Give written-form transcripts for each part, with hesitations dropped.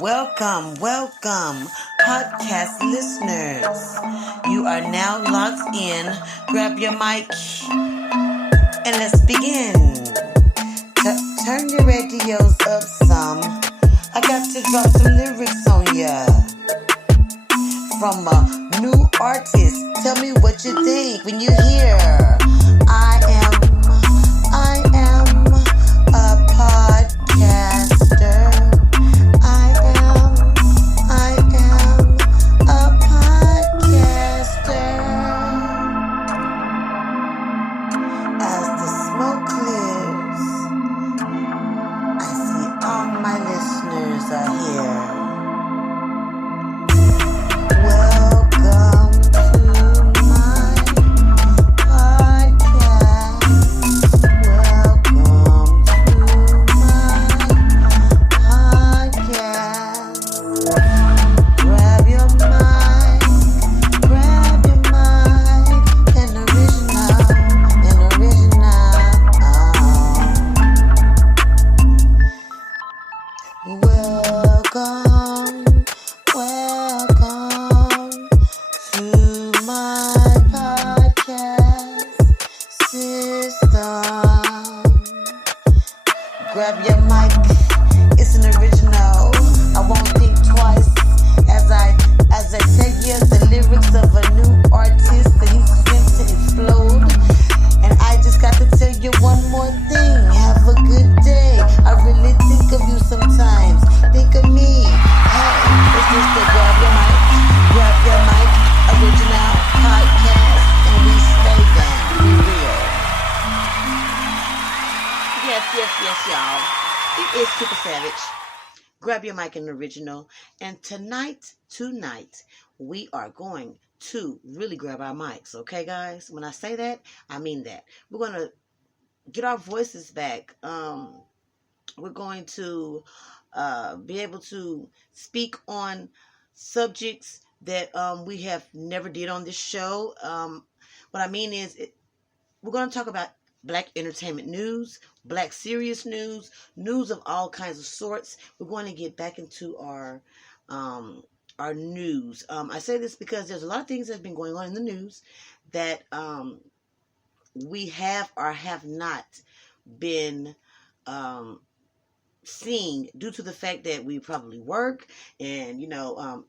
Welcome, podcast listeners. You are now locked in. Grab your mic and let's begin. Turn your radios up some. I got to drop some lyrics on ya. From a new artist, tell me what you think when you hear I am a podcaster. I am a podcaster. As the smoke clears, I see all my listeners are here. Welcome to my podcast. Welcome to my podcast. Grab your mic, an original. Welcome to my podcast system. Grab your mic, it's an original. I won't think twice as I tell you the lyrics of a new artist that he's going to explode. And I just got to tell you one more thing. Have a good day. I really think of you sometimes. Think of me. Hey, it's just the grab your mic, original podcast, and we stay down. We real. Yes, y'all. It is Super Savage. Grab your mic and original. And tonight, we are going to really grab our mics, okay, guys? When I say that, I mean that. We're going to get our voices back. We're going to be able to speak on subjects that we have never did on this show. What I mean is, we're going to talk about Black entertainment news, Black serious news of all kinds of sorts. We're going to get back into our news. I say this because there's a lot of things that have been going on in the news that we have or have not been seeing due to the fact that we probably work and,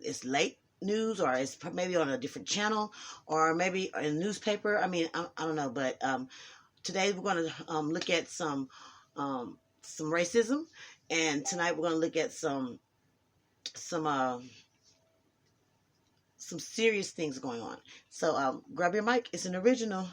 it's late news, or it's maybe on a different channel, or maybe in a newspaper. I mean, I don't know, but today we're going to look at some racism, and tonight we're going to look at some serious things going on. So grab your mic. It's an original.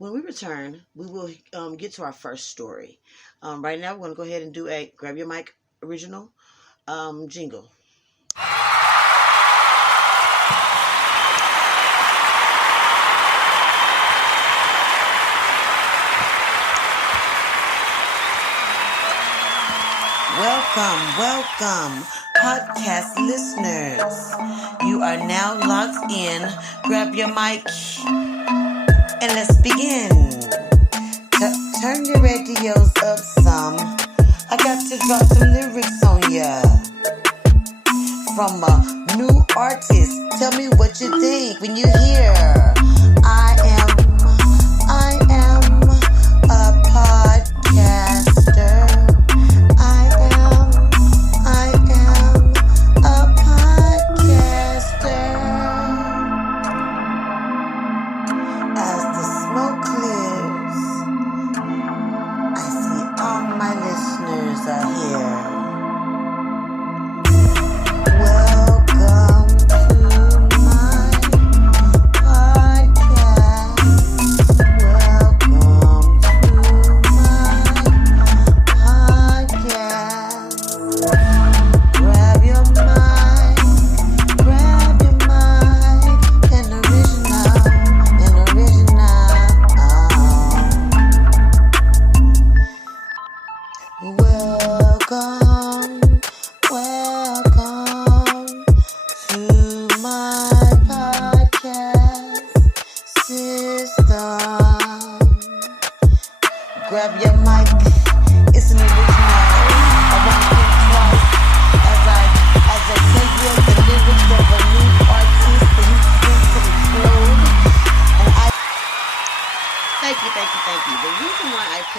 When we return, we will get to our first story. Right now, we're going to go ahead and do a grab your mic original jingle. Welcome, podcast listeners. You are now locked in. Grab your mic and let's begin. Turn your radios up some. I got to drop some lyrics on ya. From a new artist, tell me what you think when you hear I am a podcaster. I am a podcaster. As the smoke clears, I see all my listeners are here. Welcome to my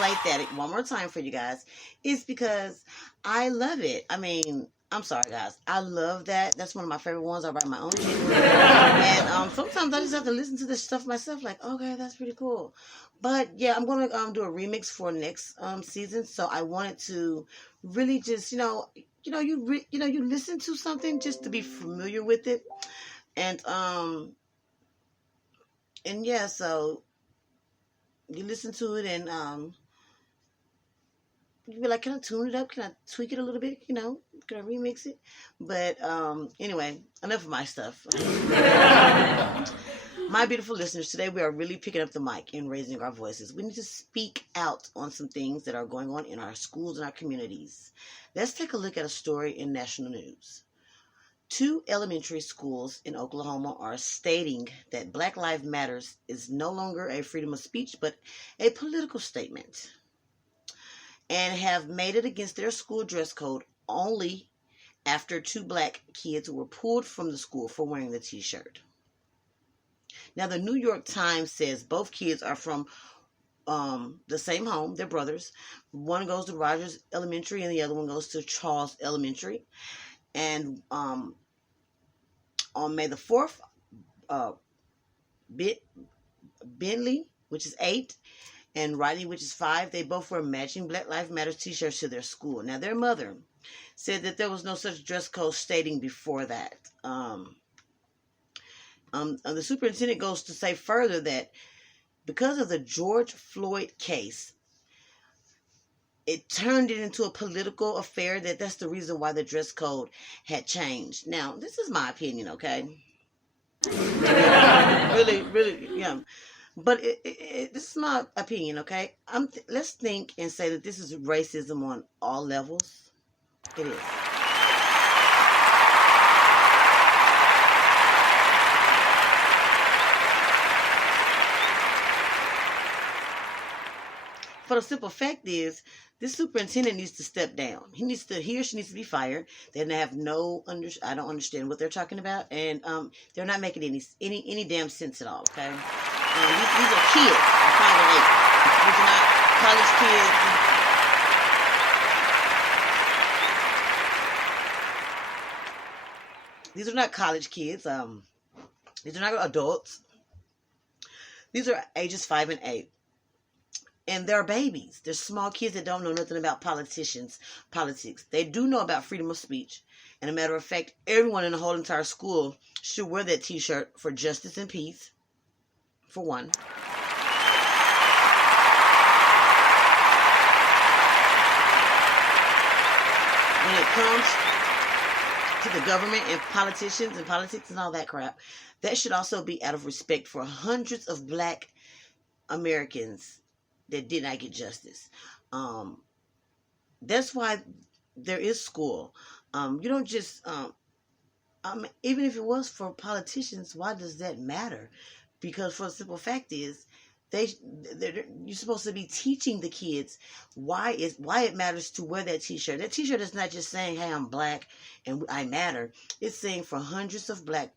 highlight that one more time for you guys is because I love it. I mean, I'm sorry, guys. I love that. That's one of my favorite ones. I write my own jingle, and sometimes I just have to listen to this stuff myself. Like, okay, that's pretty cool. But yeah, I'm gonna do a remix for next season. So I wanted to really just you listen to something just to be familiar with it, and yeah, so you listen to it and you be like, can I tune it up? Can I tweak it a little bit? Can I remix it? But anyway, enough of my stuff. My beautiful listeners, today we are really picking up the mic and raising our voices. We need to speak out on some things that are going on in our schools and our communities. Let's take a look at a story in national news. 2 elementary schools in Oklahoma are stating that Black Lives Matter is no longer a freedom of speech, but a political statement, and have made it against their school dress code only after 2 black kids were pulled from the school for wearing the t-shirt. Now, the New York Times says both kids are from the same home. They're brothers. One goes to Rogers Elementary and the other one goes to Charles Elementary. And on May the 4th, Bentley, which is 8, and Riley, which is 5, they both wore matching Black Lives Matter t-shirts to their school. Now, their mother said that there was no such dress code stating before that. The superintendent goes to say further that because of the George Floyd case, it turned it into a political affair, that's the reason why the dress code had changed. Now, this is my opinion, okay? Really, really, yeah. But this is my opinion, okay? Let's think and say that this is racism on all levels. It is. For the simple fact is, this superintendent needs to step down. He or she needs to be fired. They have I don't understand what they're talking about, and they're not making any damn sense at all. Okay, these are kids, 5 and 8. These are not college kids. These are not college kids. These are not adults. These are ages 5 and 8. And they're babies. They're small kids that don't know nothing about politics. They do know about freedom of speech. And a matter of fact, everyone in the whole entire school should wear that t-shirt for justice and peace, for one. When it comes to the government and politicians and politics and all that crap, that should also be out of respect for hundreds of Black Americans that did not get justice. That's why there is school. You don't just, even if it was for politicians, why does that matter? Because for the simple fact is, you're supposed to be teaching the kids why it matters to wear that t-shirt. That t-shirt is not just saying, hey, I'm Black and I matter. It's saying for hundreds of Black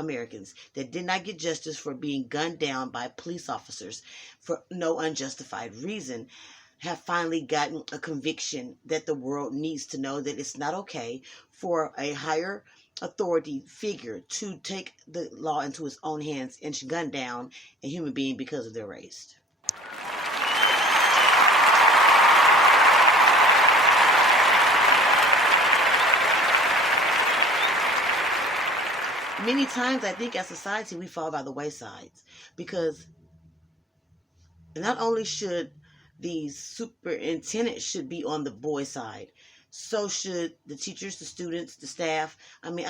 Americans that did not get justice for being gunned down by police officers for no unjustified reason have finally gotten a conviction that the world needs to know that it's not okay for a higher authority figure to take the law into his own hands and gun down a human being because of their race. Many times I think as society we fall by the waysides because not only should these superintendents should be on the boy side, so should the teachers, the students, the staff. I mean,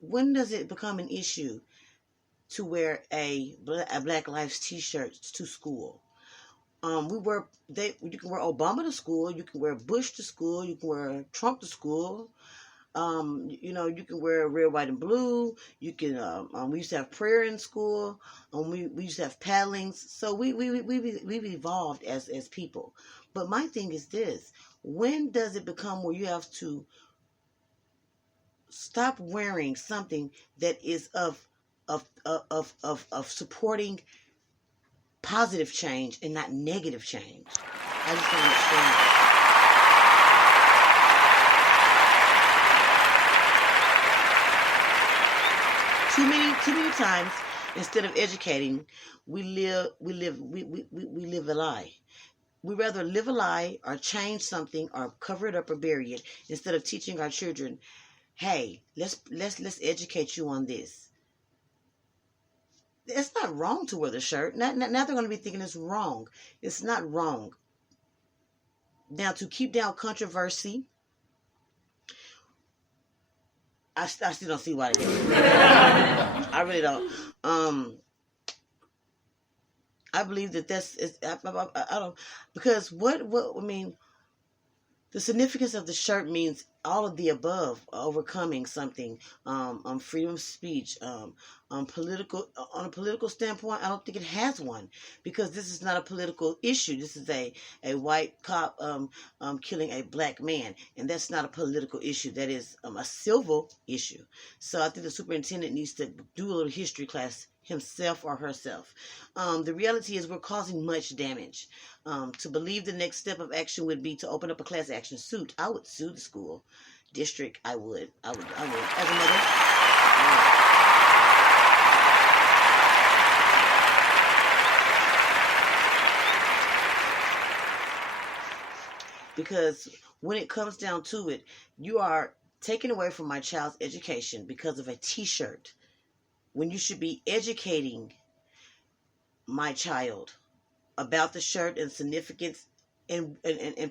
when does it become an issue to wear a Black Lives t-shirt to school? You can wear Obama to school, you can wear Bush to school, you can wear Trump to school. You can wear red, white, and blue. You can. We used to have prayer in school. We used to have paddlings. So we've evolved as people. But my thing is this: when does it become where you have to stop wearing something that is of supporting positive change and not negative change. I just don't understand. Too many times, instead of educating, we live a lie. We rather live a lie or change something or cover it up or bury it instead of teaching our children, hey, let's educate you on this. It's not wrong to wear the shirt. Now they're going to be thinking it's wrong. It's not wrong. Now, to keep down controversy, I still don't see why they do it. I really don't. I believe that I don't, because what I mean, the significance of the shirt means all of the above: overcoming something, freedom of speech, political. On a political standpoint, I don't think it has one, because this is not a political issue. This is a white cop killing a black man, and that's not a political issue. That is a civil issue. So I think the superintendent needs to do a little history class himself or herself. The reality is we're causing much damage. To believe the next step of action would be to open up a class action suit. I would sue the school district. I would. As a mother. Because when it comes down to it, you are taking away from my child's education because of a t-shirt, when you should be educating my child about the shirt and significance. And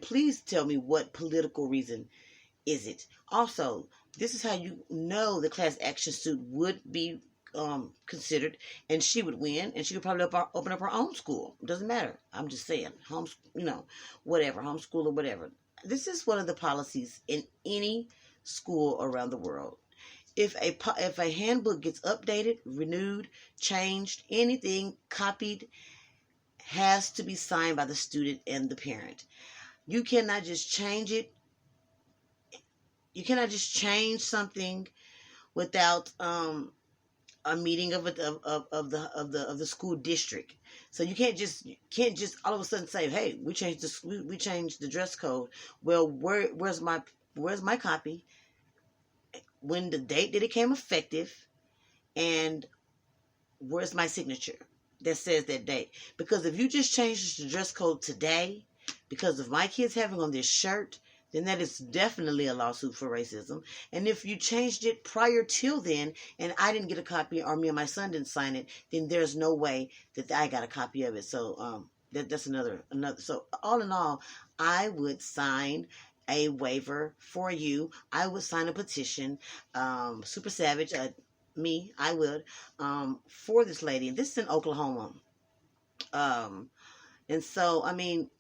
please tell me, what political reason is it? Also, this is how you know the class action suit would be considered, and she would win, and she could probably open up her own school. It doesn't matter. I'm just saying, whatever, homeschool or whatever. This is one of the policies in any school around the world. If a handbook gets updated, renewed, changed, anything copied, has to be signed by the student and the parent. You cannot just change it. You cannot just change something without a meeting of the school district. So you can't just all of a sudden say, hey, we changed the dress code. Well, where's my copy? When the date that it came effective, and where's my signature that says that date? Because if you just change the dress code today because of my kids having on this shirt, then that is definitely a lawsuit for racism. And if you changed it prior till then, and I didn't get a copy, or me and my son didn't sign it, then there's no way that I got a copy of it. So that's another. So all in all, I would sign a waiver for you. I would sign a petition. Super Savage, I would, for this lady. And this is in Oklahoma. And so, I mean,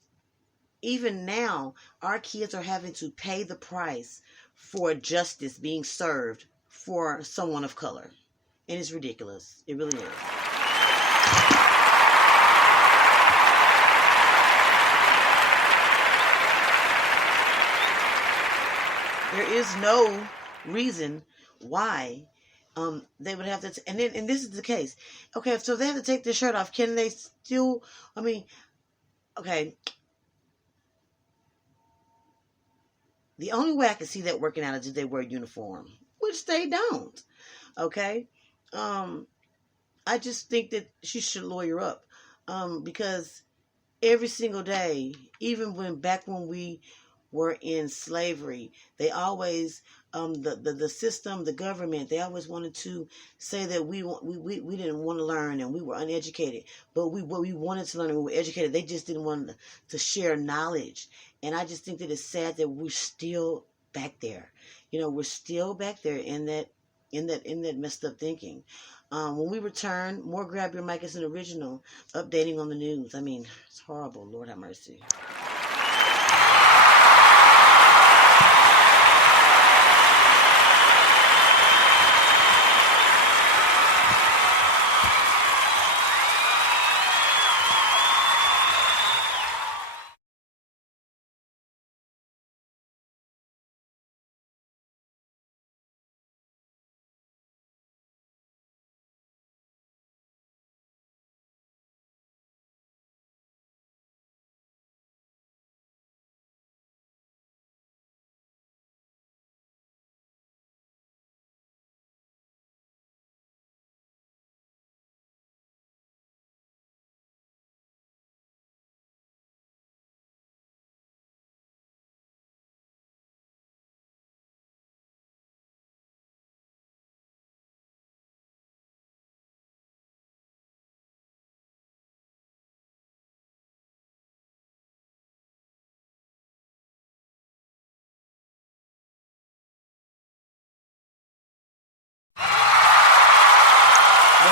even now, our kids are having to pay the price for justice being served for someone of color. And it's ridiculous. It really is. There is no reason why they would have to, and this is the case. Okay, so they have to take their shirt off. Can they still? I mean, okay. The only way I can see that working out is if they wear a uniform, which they don't. Okay, I just think that she should lawyer up, because every single day, even back when we were in slavery, they always the system, the government, they always wanted to say that we didn't want to learn and we were uneducated, but we wanted to learn and we were educated. They just didn't want to share knowledge. And I just think that it's sad that we're still back there. We're still back there in that messed up thinking. When we return, more Grab Your Mic is an original, updating on the news. I mean, it's horrible. Lord have mercy.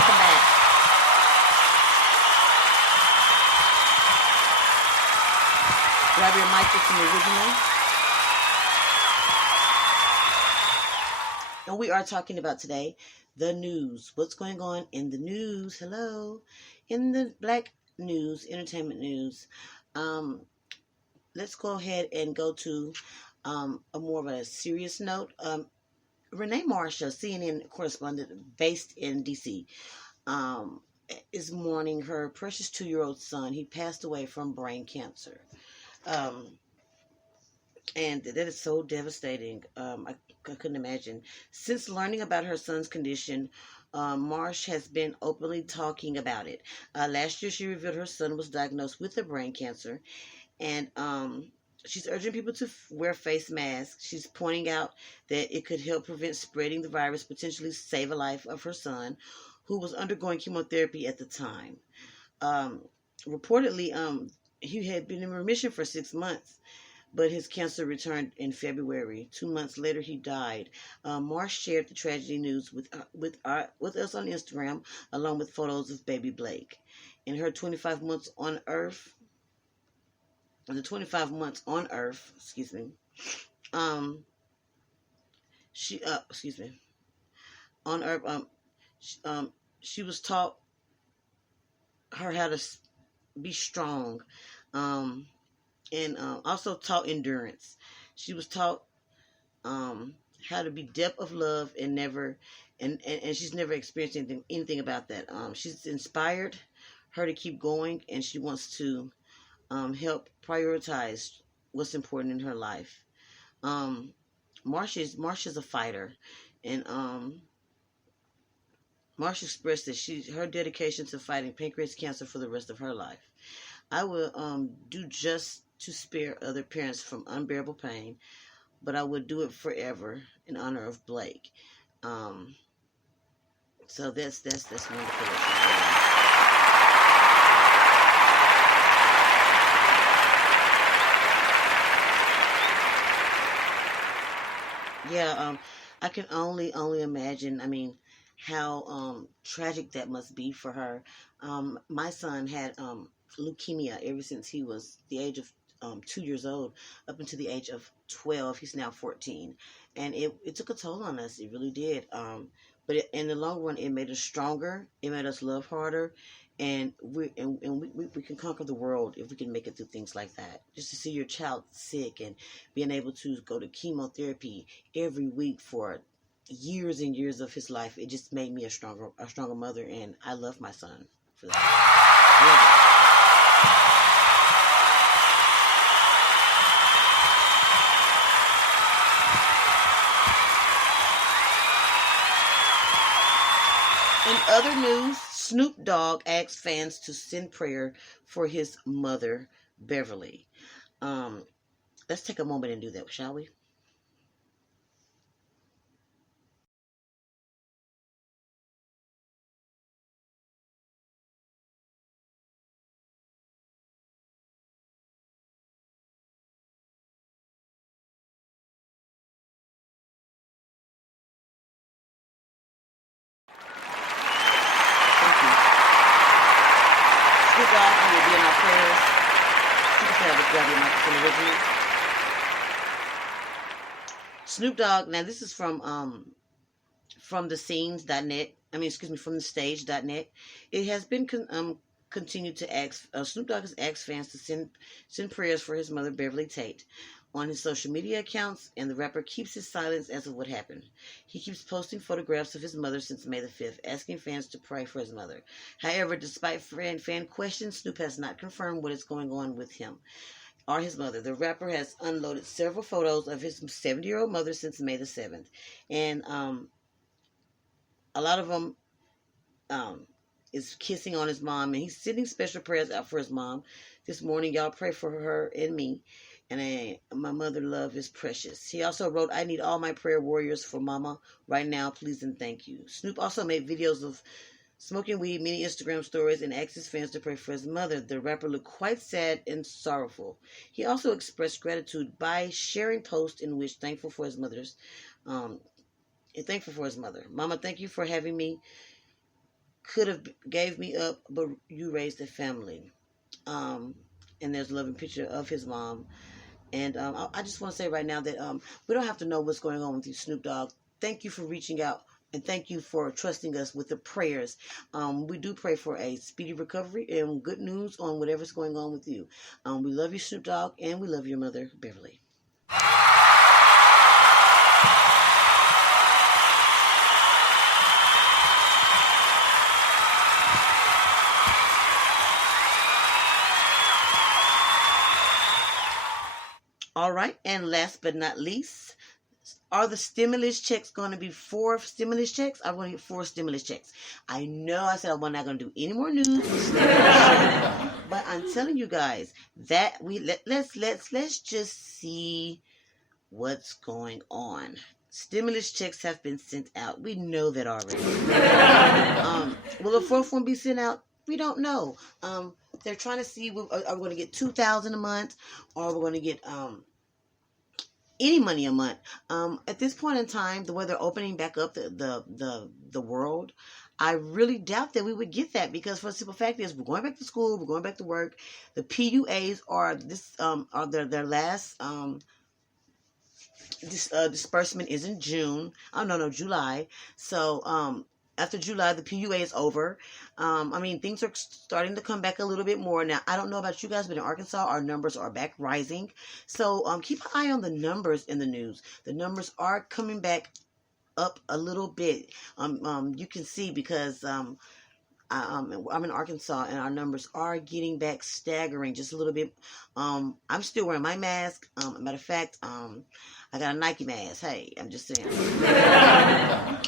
Welcome back. Grab your mic with some original. And we are talking about today the news. What's going on in the news? Hello. In the black news, entertainment news. Let's go ahead and go to a more of a serious note. Renee Marshall, CNN correspondent based in D.C., is mourning her precious 2-year-old son. He passed away from brain cancer. And that is so devastating. I couldn't imagine. Since learning about her son's condition, Marsh has been openly talking about it. Last year, she revealed her son was diagnosed with a brain cancer, and she's urging people to wear face masks. She's pointing out that it could help prevent spreading the virus, potentially save a life of her son, who was undergoing chemotherapy at the time. Reportedly, he had been in remission for 6 months, but his cancer returned in February. 2 months later, he died. Marsh shared the tragedy news with us on Instagram, along with photos of baby Blake. In her 25 months on Earth, on Earth, she was taught her how to be strong, and also taught endurance. She was taught how to be depth of love and she's never experienced anything about that. She's inspired her to keep going, and she wants to help prioritize what's important in her life. Marsh is a fighter, and Marsh expressed that her dedication to fighting pancreatic cancer for the rest of her life. I will do just to spare other parents from unbearable pain, but I would do it forever in honor of Blake. So that's wonderful. Yeah, I can only imagine. I mean, how tragic that must be for her. My son had leukemia ever since he was the age of 2 years old, up until the age of 12. He's now 14, and it took a toll on us. It really did. But in the long run, it made us stronger. It made us love harder, and we can conquer the world if we can make it through things like that. Just to see your child sick and being able to go to chemotherapy every week for years and years of his life, it just made me a stronger mother, and I love my son for that. I love it. In other news, Snoop Dogg asks fans to send prayer for his mother, Beverly. Let's take a moment and do that, shall we? Thank you. Snoop Dogg, you will be in our prayers. You can have a grab your microphone original. Snoop Dogg. Now this is from the scenes.net. From the stage.net. It has been continued to ask. Snoop Dogg has asked fans to send prayers for his mother, Beverly Tate, on his social media accounts, and the rapper keeps his silence as of what happened. He keeps posting photographs of his mother since May the 5th, asking fans to pray for his mother. However, despite fan questions, Snoop has not confirmed what is going on with him or his mother. The rapper has unloaded several photos of his 70-year-old mother since May the 7th, and a lot of them is kissing on his mom, and he's sending special prayers out for his mom. This morning, y'all pray for her and me. And my mother love is precious. He also wrote, I need all my prayer warriors for mama right now, please and thank you. Snoop also made videos of smoking weed, many Instagram stories, and asked his fans to pray for his mother. The rapper looked quite sad and sorrowful. He also expressed gratitude by sharing posts in which thankful for his mother. Mama, thank you for having me could have gave me up, but you raised a family. Um, and there's a loving picture of his mom. And I just want to say right now that we don't have to know what's going on with you, Snoop Dogg. Thank you for reaching out. And thank you for trusting us with the prayers. We do pray for a speedy recovery and good news on whatever's going on with you. We love you, Snoop Dogg, and we love your mother, Beverly. All right, and last but not least, are the stimulus checks going to be 4 stimulus checks? I'm going to get 4 stimulus checks. I know I said I'm not going to do any more news with stimulus, but I'm telling you guys that let's just see what's going on. Stimulus checks have been sent out. We know that already. Will a fourth one be sent out? We don't know. They're trying to see, are we going to get $2,000 a month, or are we going to get any money a month? At this point in time, the way they're opening back up the world, I really doubt that we would get that, because for the simple fact is we're going back to school, we're going back to work. The PUAs are their last disbursement is in June. Oh no, July. So after July, the PUA is over. I mean, things are starting to come back a little bit more. Now, I don't know about you guys, but in Arkansas, our numbers are back rising. So keep an eye on the numbers in the news. The numbers are coming back up a little bit. You can see because I'm in Arkansas, and our numbers are getting back staggering just a little bit. I'm still wearing my mask. Matter of fact, I got a Nike mask. Hey, I'm just saying.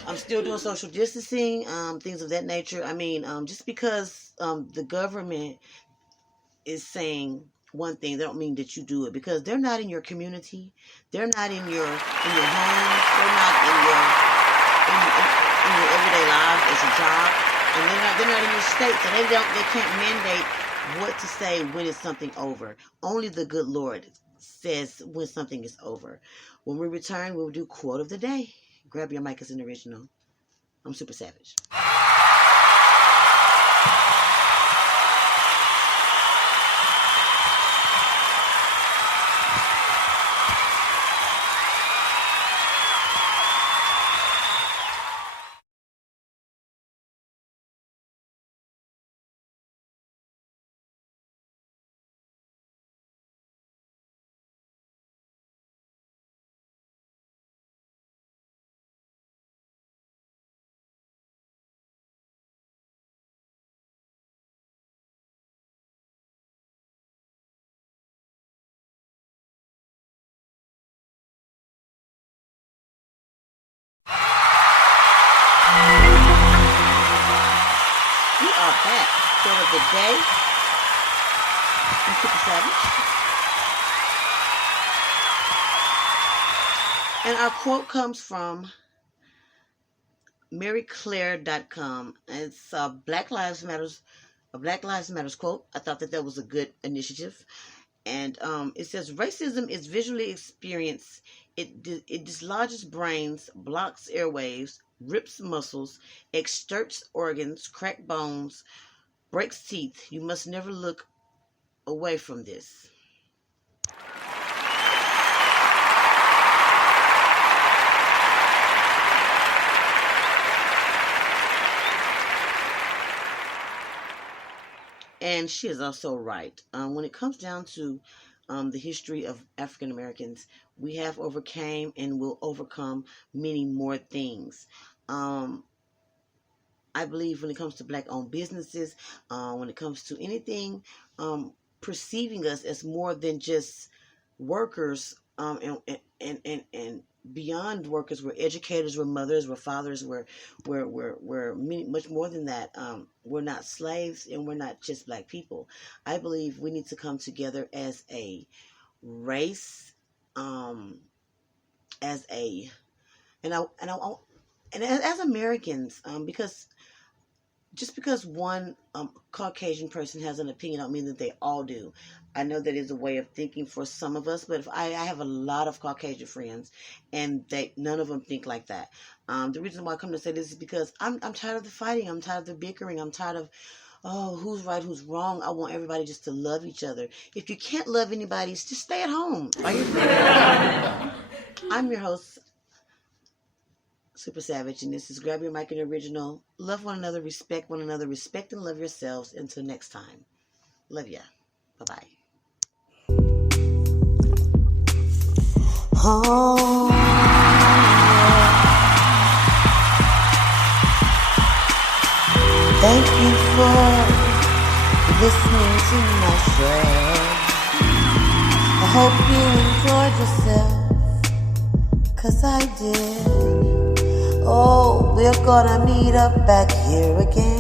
I'm still doing social distancing, things of that nature. I mean, just because the government is saying one thing, they don't mean that you do it, because they're not in your community. They're not in your home. They're not in your everyday life as a job, and they're not in your state, so they can't mandate what to say when is something over. Only the good Lord says when something is over. When we return, we'll do quote of the day. Grab your mic as an original. I'm Super Savage. We are back. Quote of the day. I'm Super Savage. And our quote comes from MaryClaire.com. It's a Black Lives Matters quote. I thought that was a good initiative. And it says, racism is visually experienced. It dislodges brains, blocks airwaves, rips muscles, extirps organs, cracks bones, breaks teeth. You must never look away from this. And she is also right. When it comes down to the history of African Americans, we have overcame and will overcome many more things. I believe when it comes to Black-owned businesses, when it comes to anything perceiving us as more than just workers, and beyond workers, we're educators, we're mothers, we're fathers, we're much more than that. We're not slaves, and we're not just Black people. I believe we need to come together as a race, as a and as Americans, because just because one Caucasian person has an opinion don't mean that they all do. I know that is a way of thinking for some of us, but if I have a lot of Caucasian friends, and none of them think like that. The reason why I come to say this is because I'm tired of the fighting. I'm tired of the bickering. I'm tired of, oh, who's right, who's wrong. I want everybody just to love each other. If you can't love anybody, just stay at home. I'm your host, Super Savage, and this is Grab Your Mic and Original. Love one another, respect one another, respect and love yourselves. Until next time. Love ya. Bye-bye. Oh, thank you for listening to my show. I hope you enjoyed yourself, 'cause I did. Oh, we're gonna meet up back here again.